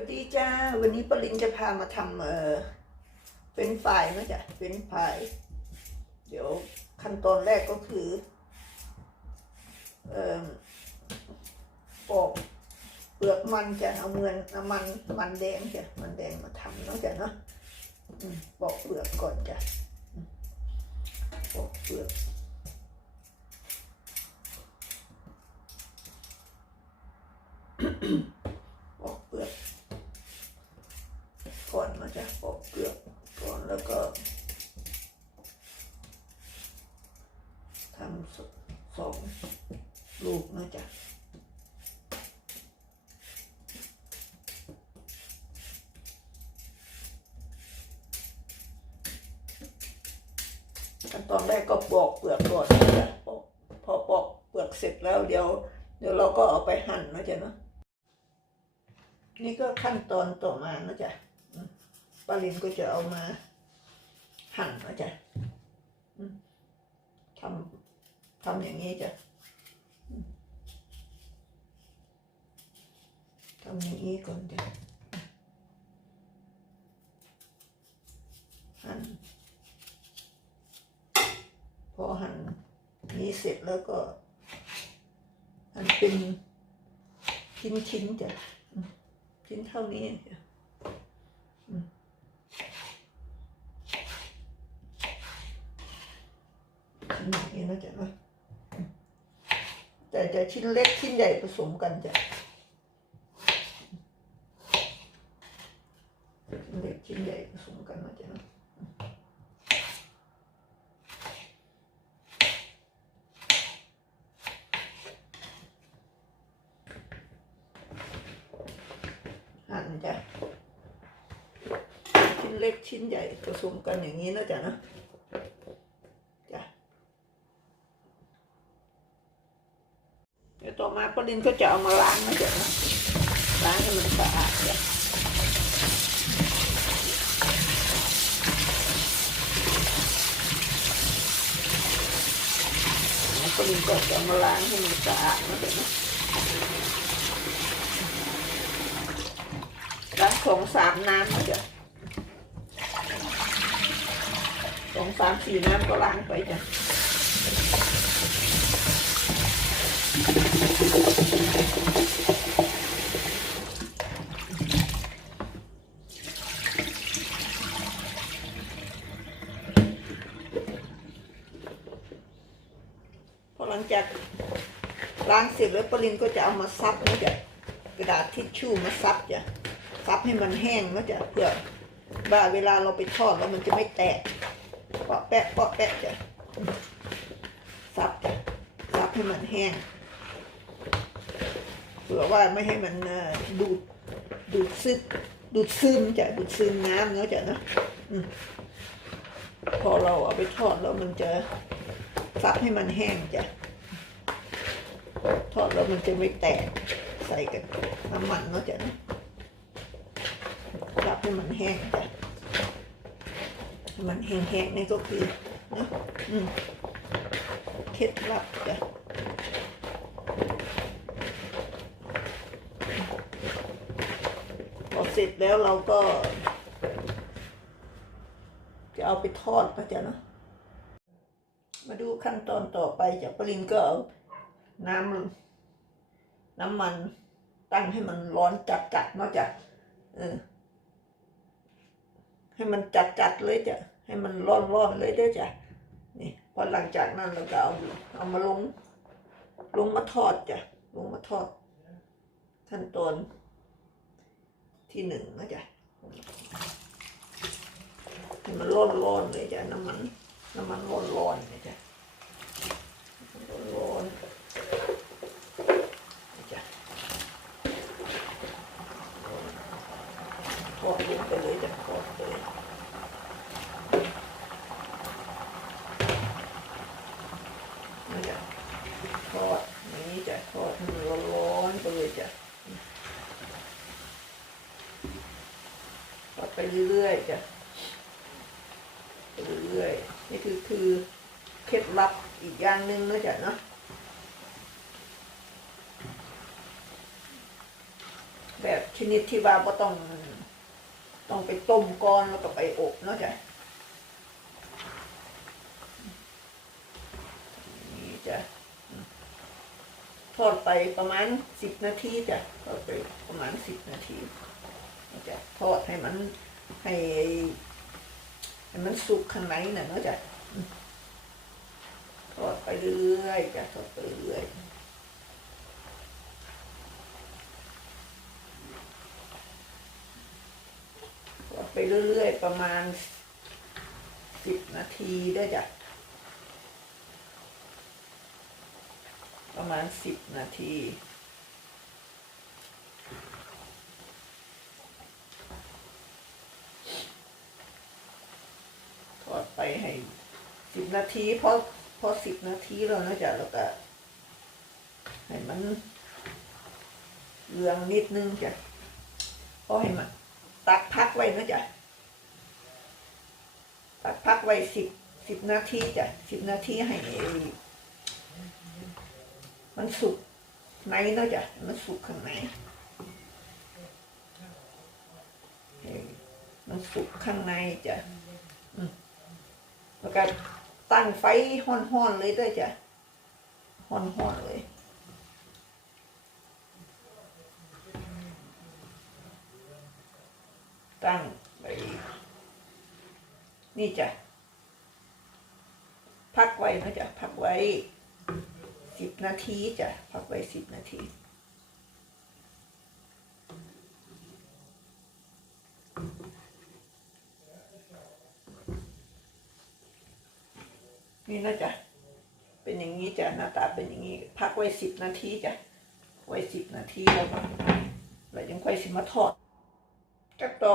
วัสดีจ้า วันนี้ปรินจะพามาทำเออเป็นฝ่ายนะจ๊ะเป็นฝ่าย เดี๋ยวขั้นตอนแรกก็คือ เอ่อปอกเปลือกมันจะเอาเงินเอามันมันแดงจ้ะมันแดงมาทำเนาะจ้ะเนาะอืมปอกเปลือกก่อนจ้ะอืมปอกเปลือก ปอกเปลือกก่อนมาจะปอกเปลือกก่อนแล้วก็ทำสองลูกนะจ๊ะขั้นตอนแรกก็ปอกเปลือกก่อนนะจ๊ะปอกพอปอกเปลือกเสร็จแล้วเดี๋ยว เดี๋ยวเราก็เอาไปหั่นนะจ๊ะเนาะนี่ก็ขั้นตอนต่อมานะจ๊ะปาลินก็จะเอามาหั่นนะจ๊ะทำ ทำอย่างนี้จ้ะทำอย่างนี้ก่อนจ้ะหั่นพอหั่นนี้เสร็จแล้วก็หั่นเป็นชิ้นๆจ้ะชิ้นเท่านี้จ้ะอืมชิ้นอย่างนี้นะจ๊ะนะ แต่จะชิ้นเล็กชิ้นใหญ่ผสมกันจ้ะชิ้นเล็กชิ้นใหญ่ผสมกันนะจ๊ะหั่นจ้ะชิ้นเล็กชิ้นใหญ่ผสมกันอย่างนี้นะจ๊ะนะเดี๋ยว ต่อมาปรินก็จะเอามาล้างนะจ๊ะนะล้างให้มันสะอาดจ้ะแล้วปรินก็จะเอามาล้างให้มันสะอาดนะจ๊ะนะล้างสองสามน้ำนะจ๊ะสองสามสี่น้ำก็ล้างไปจ้ะ จากล้างเสร็จแล้วปรินก็จะเอามาซับนะจ๊ะกระดาษทิชชู่มาซับจ้ะซับให้มันแห้งนะจ๊ะเพื่อว่าเวลาเราไปทอดแล้วมันจะไม่แตกเปาะแปะเปาะแปะจ้ะซับจ้ะซับให้มันแห้งเผื่อว่าไม่ให้มันดูดดูดซึมดูดซึมจ้ะดูดซึมน้ำเนาะจ้ะนะพอเราเอาไปทอดแล้วมันจะซับให้มันแห้งจ้ะ ทอดแล้วมันจะไม่แตกใส่กับน้ำมันเนาะจ้ะนะจับให้มันแห้งจ้ะมันแห้งๆนี่ก็คือนะอืมเคล็ดลับจ้ะพอเสร็จแล้วเราก็ จะเอาไปทอดนะจ๊ะเนาะมาดูขั้นตอนต่อไปจากปรินก็เอา น้ำน้ำมันตั้งให้มันร้อนจัดๆเนาะจ้ะเออให้มันจัดจัดๆเลยจ้ะให้มันร้อนร้อนๆเลยเด้อจ้ะนี่พอหลังจากนั้นเราก็เอาเอามาลง ลงมาทอดจ้ะลงมาทอดขั้นตอนที่หนึ่งนะจ้ะให้มันร้อนร้อนๆเลยจ้ะน้ำมันน้ำมันร้อนร้อนๆเลยจ้ะร้อนร้อนๆนี่จ้ะ ทอดลงไปเลยจะทอดเลยนี่จะทอดอย่างนี้จะ ทอดให้มันร้อนๆไปเลยจ้ะทอดไปเรื่อยๆจ้ะไปเรื่อยๆนี่คือคือเคล็ดลับอีกอย่างหนึ่งนะจ๊ะเนาะแบบชนิดที่ว่าบ่ต้องต้องไปต้มก่อนแล้วก็ไปอบเนาะจ้ะนี่จ้ะ ทอดไปประมาณสิบนาทีจ้ะทอดไปประมาณสิบนาทีจะทอดให้มันให้ให้มันสุกข้างในน่ะเนาะจ้ะทอดไปเรื่อยๆจ้ะทอดไปเรื่อยทอดไปเรื่อยๆประมาณสิบนาทีได้จ้ะ ประมาณสิบนาที ทอดไปให้สิบนาทีพอพอสิบนาทีแล้วนะจ๊ะแล้วก็ให้มันเหลืองนิดนึงจ้ะพอให้มัน ตักพักไว้นะจ๊ะตักพักไว้สิบสิบนาทีจ้ะสิบนาทีให้ มันสุกในนะจ๊ะมันสุกข้างในมันสุกข้างในจ้ะแล้วก็ตั้งไฟห้อนๆเลยด้วยจ้ะห้อนๆเลยตั้งไปนี่จ้ะพักไว้นะจ๊ะพักไว้ สิบนาทีจ้ะพักไว้สิบนาทีนี่นะจ๊ะ เป็นอย่างนี้จ้ะหน้าตาเป็นอย่างนี้ พักไว้สิบนาทีจ้ะ ไว้สิบนาทีแล้วก็เรายังค่อยสิมาทอดจากต่อ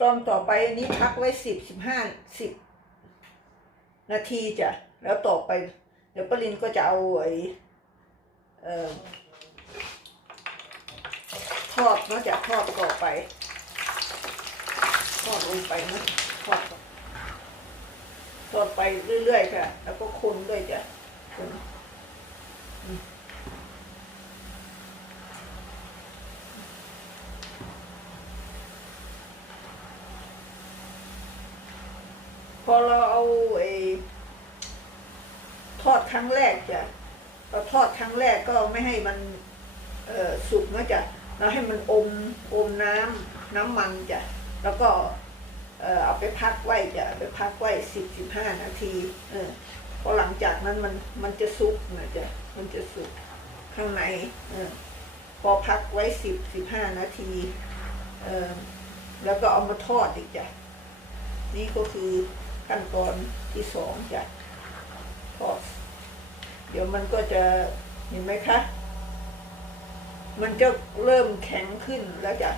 ตอนต่อไปนี้พักไว้สิบสิบห้าสิบนาทีจ้ะ แล้วต่อไป เดี๋ยวปรินก็จะเอาไอ้ เออทอดนาะจะทอดต่อไปทอดลงไปนะทอดทอดไปเรื่อยๆค่ะ แล้วก็คนด้วยจ้ะคนพอเราเอาไอ้ทอดครั้งแรกจ้ะ เราทอดครั้งแรกก็ไม่ให้มันสุกนะจ้ะเราให้มันอมอมน้ำน้ำมันจ้ะแล้วก็เอาไปพักไว้จ้ะไปพักไว้สิบสิบห้านาทีเออพอหลังจากนั้นมันมันจะสุกนะจ้ะมันจะสุกข้างในเออพอพักไว้สิบสิบห้านาทีเออแล้วก็เอามาทอดอีกจ้ะนี่ก็คือขั้นตอนที่สองจ้ะ เดี๋ยวมันก็จะเห็นไหมคะ มันจะเริ่มแข็งขึ้นแล้วจ้ะ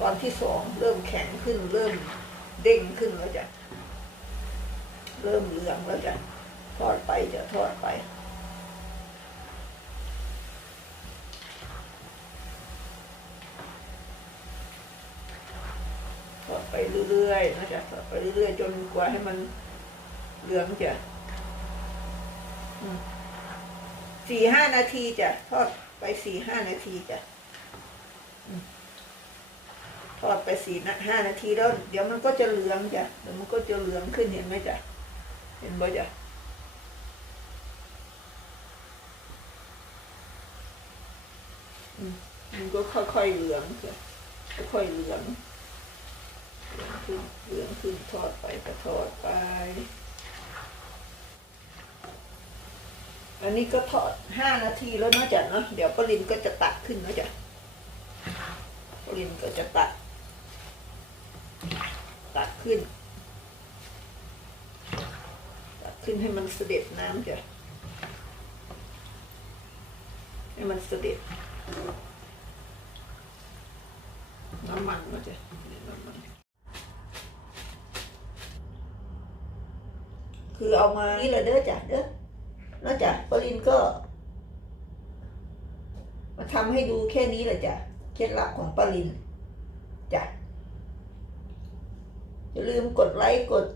ตอนที่สองเริ่มแข็งขึ้น เริ่มเด้งขึ้นแล้วจ้ะเริ่มเหลืองแล้วจ้ะทอดไปจะทอดไปทอดไปเรื่อยๆนะจ๊ะทอดไปเรื่อยๆ จนกว่าให้มันเหลืองจ้ะ สี่ห้านาทีจ้ะทอดไปสี่ห้านาทีจ้ะทอดไปสี่นะห้านาทีแล้ว เดี๋ยวมันก็จะเหลืองจ้ะเดี๋ยวมันก็จะเหลืองขึ้นเห็นไหมจ้ะเห็นบ่จ้ะมันก็ค่อยๆเหลืองจ้ะค่อยๆเหลืองเหลืองขึ้นเหลืองขึ้นทอดไปก็ทอดไป อันนี้ก็ทอดห้านาทีแล้วนาะจ๊ะเนาะเดี๋ยวปรินก็จะตักขึ้นนาะจ๊ะปรินก็จะตักตักขึ้น ตักขึ้นให้มันเสด็จน้ำจ้ะให้มันเสด็จน้ำมันเนาะจ๊ะน้ำมันคือเอามานี่แหละเด้อจ้ะเด้อ แล้วจ้ะปรินก็ มาทำให้ดูแค่นี้แหละจ้ะเคล็ดลับของปรินจ้ะอย่าลืมกดไลค์กด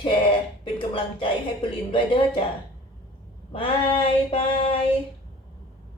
แชร์เป็นกำลังใจให้ปรินด้วยเด้อจ้ะบายบาย